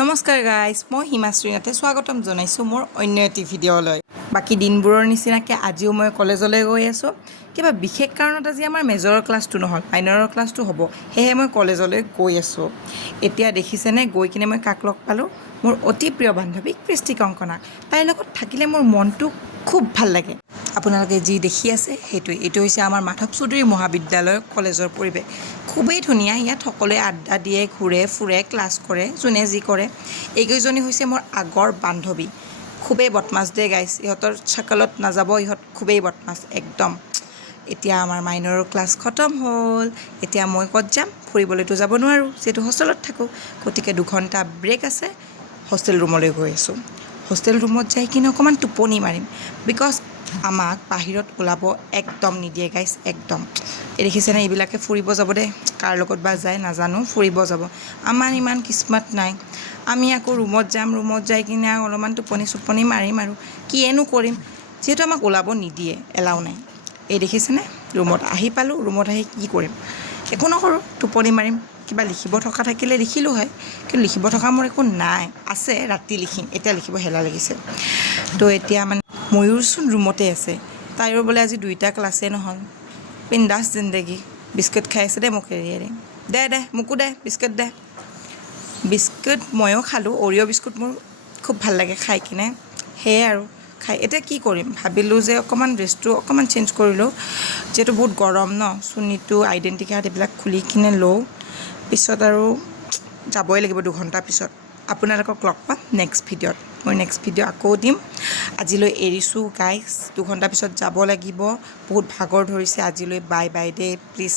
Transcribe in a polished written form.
নমস্কাৰ গাইজ, মই হিমাশ্ৰীনাথে স্বাগতম জনাইছোঁ মোৰ অন্য এটি ভিডিঅ'লৈ। বাকী দিনবোৰৰ নিচিনাকৈ আজিও মই কলেজলৈ গৈ আছোঁ। কিবা বিশেষ কাৰণত আজি আমাৰ মেজৰৰ ক্লাছটো নহ'ল, মাইনৰৰ ক্লাছটো হ'ব, সেয়েহে মই কলেজলৈ গৈ আছোঁ। এতিয়া দেখিছেনে গৈ কিনে মই কাক লগ পালোঁ? মোৰ অতি প্ৰিয় বান্ধৱী কৃষ্টি কংকনা। তাইৰ লগত থাকিলে মোৰ মনটো খুব ভাল লাগে। আপোনালোকে যি দেখি আছে সেইটোৱে, এইটো হৈছে আমাৰ মাধৱ চৌধুৰী মহাবিদ্যালয় কলেজৰ পৰিৱেশ। খুবেই ধুনীয়া। ইয়াত সকলোৱে আড্ডা দিয়ে, ঘূৰে ফুৰে, ক্লাছ কৰে, যোনে যি কৰে। এইকেইজনী হৈছে মোৰ আগৰ বান্ধৱী। খুবেই বদমাছ দে গাইছ, ইহঁতৰ চাকালত নাযাব, ইহঁত খুবেই বদমাছ একদম। এতিয়া আমাৰ মাইনৰৰ ক্লাছ খতম হ'ল। এতিয়া মই ক'ত যাম? ফুৰিবলৈতো যাব নোৱাৰোঁ, যিহেতু হোষ্টেলত থাকোঁ। গতিকে 2 ঘণ্টা ব্ৰেক আছে, হোষ্টেল ৰুমলৈ গৈ আছোঁ। হোষ্টেল ৰুমত যাই কিনে অকণমান টোপনি মাৰিম, বিকজ আমাক বাহিৰত ওলাব একদম নিদিয়ে গাইছ, একদম। এই দেখিছেনে, এইবিলাকে ফুৰিব যাব দে, কাৰ লগত বা যায় নাজানো, ফুৰিব যাব। আমাৰ ইমান কিস্মত নাই। আমি আকৌ ৰুমত যাম, ৰুমত যাই কিনে অলপমান টোপনি মাৰিম আৰু কিয়েনো কৰিম, যিহেতু আমাক ওলাব নিদিয়ে, এলাও নাই। এই দেখিছেনে, ৰুমত আহি পালোঁ। ৰুমত আহি কি কৰিম? একো নকৰোঁ, টোপনি মাৰিম। কিবা লিখিব থকা থাকিলে লিখিলোঁ হয়, কিন্তু লিখিব থকা মোৰ একো নাই। আছে, ৰাতি লিখিম, এতিয়া লিখিব হেলা লাগিছে। তো এতিয়া মানে ময়ূৰচোন ৰুমতে আছে, তাইৰো বোলে আজি 2টা ক্লাছেই নহ'ল। বিন্দাছ জিন্দগী। বিস্কুট খাই আছে দে মোক এৰি এৰি। দে মোকো দে বিস্কুট দে। বিস্কুট ময়ো খালোঁ, অৰিঅ' বিস্কুট মোৰ খুব ভাল লাগে খাই কিনে, সেয়াই আৰু খাই। এতিয়া কি কৰিম ভাবিলোঁ যে অকণমান ড্ৰেছটো অকণমান চেঞ্জ কৰিলোঁ, যিহেতু বহুত গৰম ন। চুনিটো, আইডেণ্টি কাৰ্ড এইবিলাক খুলি কিনে লওঁ, পিছত আৰু যাবই লাগিব 2 ঘণ্টা পিছত। আপোনালোকক লগ পাম নেক্সট ভিডিঅ'ত। মই নেক্সট ভিডিঅ' আকৌ দিম। আজিলৈ এৰিছোঁ গাইজ, 2 ঘণ্টা পিছত যাব লাগিব। বহুত ভাগৰ ধৰিছে আজিলৈ। বাই বাই দে প্লিজ।